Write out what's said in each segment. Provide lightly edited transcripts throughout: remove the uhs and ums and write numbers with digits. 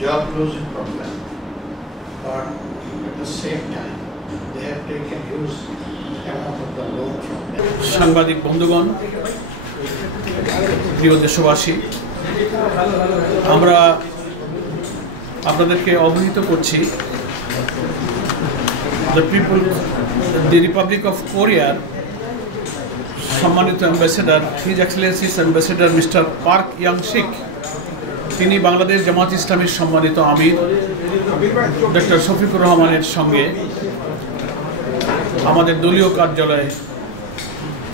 job losing problem, but at the same time they have taken huge amount of the loan from them. সাংবাদিক বন্ধুগণ, প্রিয় দেশবাসী, আমরা আপনাদেরকে অবহিত করছি দি রিপাবলিক অফ কোরিয়ার সম্মানিত ambassador his excellency ambassador mister Park Young Sik, তিনি বাংলাদেশ জামাত ইসলামীর সম্মানিত আমির ডক্টর শফিকুর রহমানের সঙ্গে আমাদের দলীয় কার্যালয়ে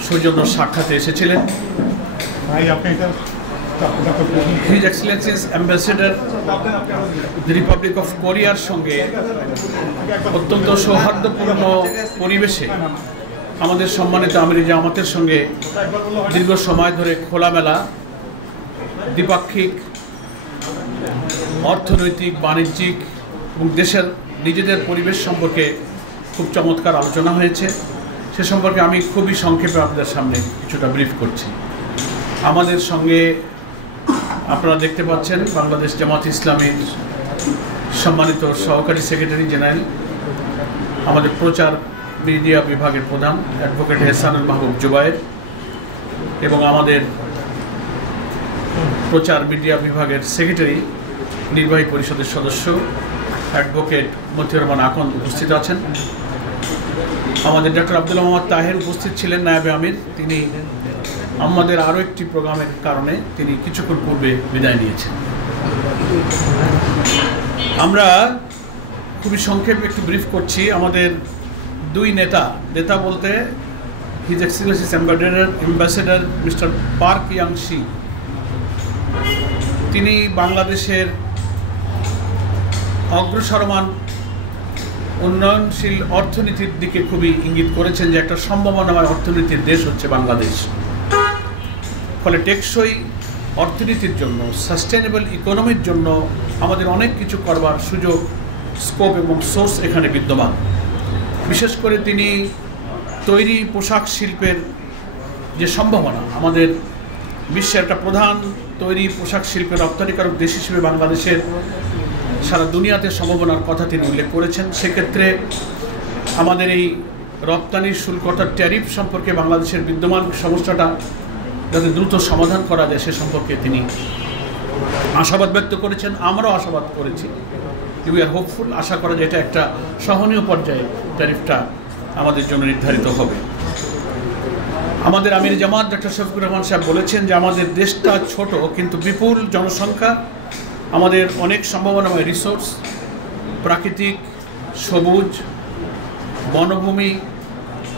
সৌজন্য সাক্ষাতে এসেছিলেন। His excellency ambassador the Republic of কোরিয়ার সঙ্গে অত্যন্ত সৌহার্দ্যপূর্ণ পরিবেশে আমাদের সম্মানিত আমির জামাতের সঙ্গে দীর্ঘ সময় ধরে খোলামেলা দ্বিপাক্ষিক অর্থনৈতিক, বাণিজ্যিক এবং দেশের নিজেদের পরিবেশ সম্পর্কে খুব চমৎকার আলোচনা হয়েছে। সে সম্পর্কে আমি খুবই সংক্ষেপে আপনাদের সামনে কিছুটা ব্রিফ করছি। আমাদের সঙ্গে আপনারা দেখতে পাচ্ছেন বাংলাদেশ জামাত ইসলামীর সম্মানিত সহকারী সেক্রেটারি জেনারেল, আমাদের প্রচার মিডিয়া বিভাগের প্রধান অ্যাডভোকেট এহসানুল মাহবুব জুবায়ের এবং আমাদের প্রচার মিডিয়া বিভাগের সেক্রেটারি নির্বাহী পরিষদের সদস্য অ্যাডভোকেট মতিউর রহমান আকন্দ উপস্থিত আছেন। আমাদের ডক্টর আব্দুল মোহাম্মদ তাহের উপস্থিত ছিলেন, নায়েবে আমির। তিনি আমাদের আরও একটি প্রোগ্রামের কারণে তিনি কিছুক্ষণ পূর্বে বিদায় নিয়েছেন। আমরা খুবই সংক্ষেপে একটু ব্রিফ করছি। আমাদের দুই নেতা বলতে his excellency ambassador mister Park Young Sik, তিনি বাংলাদেশের অগ্রসরমান উন্নয়নশীল অর্থনীতির দিকে খুবই ইঙ্গিত করেছেন যে একটা সম্ভাবনাময় অর্থনীতির দেশ হচ্ছে বাংলাদেশ। ফলে টেকসই অর্থনীতির জন্য, সাস্টেনেবল ইকোনমির জন্য আমাদের অনেক কিছু করবার সুযোগ, স্কোপ এবং সোর্স এখানে বিদ্যমান। বিশেষ করে তিনি তৈরি পোশাক শিল্পের যে সম্ভাবনা, আমাদের বিশ্বের একটা প্রধান তৈরি পোশাক শিল্পের রপ্তানিকারক দেশ হিসেবে বাংলাদেশের সারা দুনিয়াতে সম্ভাবনার কথা তিনি উল্লেখ করেছেন। সেক্ষেত্রে আমাদের এই রপ্তানির শুল্ক অর্থাৎ ট্যারিফ সম্পর্কে বাংলাদেশের বিদ্যমান সমস্যাটা যাতে দ্রুত সমাধান করা যায় সে সম্পর্কে তিনি আশাবাদ ব্যক্ত করেছেন। আমরাও আশাবাদ করেছি, উই আর হোপফুল। আশা করা যায় এটা একটা সহনীয় পর্যায়ে ট্যারিফটা আমাদের জন্য নির্ধারিত হবে। আমাদের আমির জামাত ডক্টর শফিকুর রহমান সাহেব বলেছেন যে আমাদের দেশটা ছোট কিন্তু বিপুল জনসংখ্যা, আমাদের অনেক সম্ভাবনাময় রিসোর্স, প্রাকৃতিক, সবুজ, বনভূমি,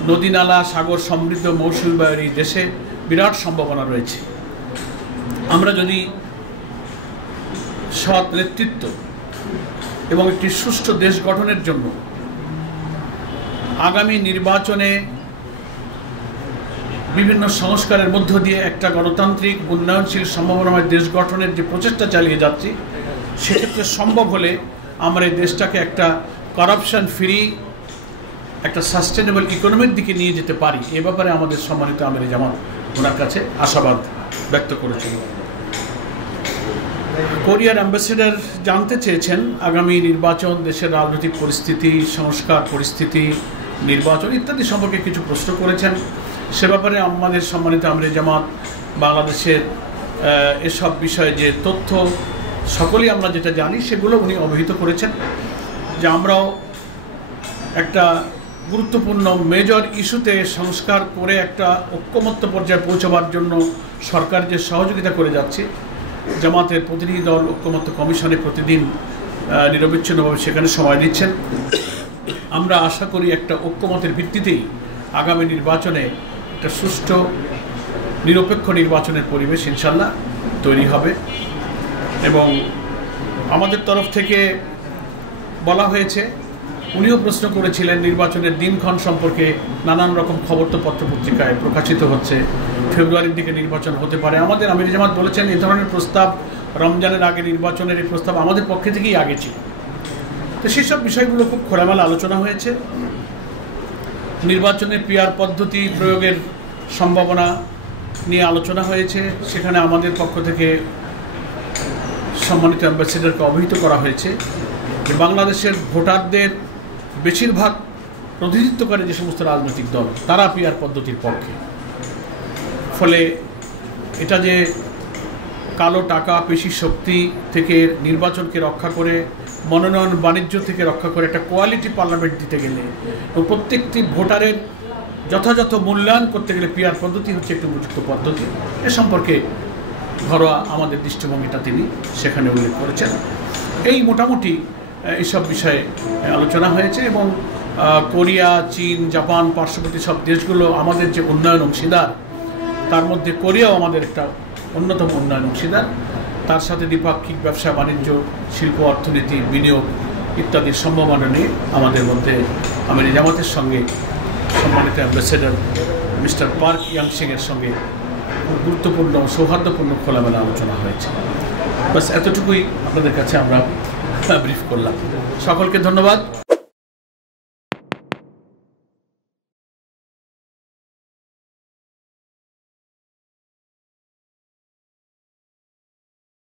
নদী নালা, সাগর সমৃদ্ধ মৌসুমী বায়ুর এই দেশে বিরাট সম্ভাবনা রয়েছে। আমরা যদি সৎ নেতৃত্ব এবং একটি সুষ্ঠু দেশ গঠনের জন্য আগামী নির্বাচনে বিভিন্ন সংস্কারের মধ্য দিয়ে একটা গণতান্ত্রিক উন্নয়নশীল সম্ভাবনাময় দেশ গঠনের যে প্রচেষ্টা চালিয়ে যাচ্ছি, সেক্ষেত্রে সম্ভব হলে আমরা এই দেশটাকে একটা করাপশন ফ্রি, একটা সাস্টেনেবল ইকোনমির দিকে নিয়ে যেতে পারি। এ ব্যাপারে আমাদের সম্মানিত আমির জামাত ওনার কাছে আশাবাদ ব্যক্ত করেছিল। কোরিয়ার অ্যাম্বাসেডার জানতে চেয়েছেন আগামী নির্বাচন, দেশের রাজনৈতিক পরিস্থিতি, সংস্কার পরিস্থিতি, নির্বাচন ইত্যাদি সম্পর্কে কিছু প্রশ্ন করেছেন। সে ব্যাপারে আমাদের সম্মানিত আমির জামাত বাংলাদেশের এসব বিষয়ে যে তথ্য সকলেই আমরা যেটা জানি সেগুলো উনি অবহিত করেছেন যে আমরাও একটা গুরুত্বপূর্ণ মেজর ইস্যুতে সংস্কার করে একটা ঐক্যমত্য পর্যায়ে পৌঁছবার জন্য সরকার যে সহযোগিতা করে যাচ্ছে, জামাতের প্রতিনিধি দল ঐক্যমত্য কমিশনে প্রতিদিন নিরবিচ্ছিন্নভাবে সেখানে সময় দিচ্ছেন। আমরা আশা করি একটা ঐক্যমতের ভিত্তিতেই আগামী নির্বাচনে একটা সুষ্ঠু নিরপেক্ষ নির্বাচনের পরিবেশ ইনশাল্লাহ তৈরি হবে। এবং আমাদের তরফ থেকে বলা হয়েছে, উনিও প্রশ্ন করেছিলেন নির্বাচনের দিনক্ষণ সম্পর্কে, নানান রকম খবর তো পত্রপত্রিকায় প্রকাশিত হচ্ছে, ফেব্রুয়ারির দিকে নির্বাচন হতে পারে। আমাদের আমির জামাত বলেছেন এই ধরনের প্রস্তাব রমজানের আগে নির্বাচনের এই প্রস্তাব আমাদের পক্ষে থেকেই আগে ছিল। তো সেসব বিষয়গুলো খুব খোলামেলা আলোচনা হয়েছে। নির্বাচনের পিআর পদ্ধতি প্রয়োগের সম্ভাবনা নিয়ে আলোচনা হয়েছে। সেখানে আমাদের পক্ষ থেকে সম্মানিত অ্যাম্বাসেডরকে অবহিত করা হয়েছে যে বাংলাদেশের ভোটারদের বেশিরভাগ প্রতিনিধিত্ব করে যে সমস্ত রাজনৈতিক দল তারা পিআর পদ্ধতির পক্ষে। ফলে এটা যে কালো টাকা পেশি শক্তি থেকে নির্বাচনকে রক্ষা করে মনোনয়ন বাণিজ্য থেকে রক্ষা করে একটা কোয়ালিটি পার্লামেন্ট দিতে গেলে এবং প্রত্যেকটি ভোটারের যথাযথ মূল্যায়ন করতে গেলে পিআর পদ্ধতি হচ্ছে একটি উপযুক্ত পদ্ধতি। এ সম্পর্কে ঘরোয়া আমাদের দৃষ্টিভঙ্গিটা তিনি সেখানে উল্লেখ করেছেন। এই মোটামুটি এইসব বিষয়ে আলোচনা হয়েছে এবং কোরিয়া, চীন, জাপান, পার্শ্ববর্তী সব দেশগুলো আমাদের যে উন্নয়ন অংশীদার, তার মধ্যে কোরিয়াও আমাদের একটা অন্যতম উন্নয়ন অংশীদার। তার সাথে দ্বিপাক্ষিক ব্যবসা বাণিজ্য, শিল্প, অর্থনীতি, বিনিয়োগ ইত্যাদির সম্ভাবনা নিয়ে আমাদের মধ্যে আমিরি জামাতের সঙ্গে সম্মানিত অ্যাম্বাসেডর মিস্টার পার্ক ইয়াংসিংয়ের সঙ্গে গুরুত্বপূর্ণ সৌহার্দ্যপূর্ণ খোলামেলা আলোচনা হয়েছে। বাস এতটুকুই আপনাদের কাছে আমরা ব্রিফ করলাম। সকলকে ধন্যবাদ।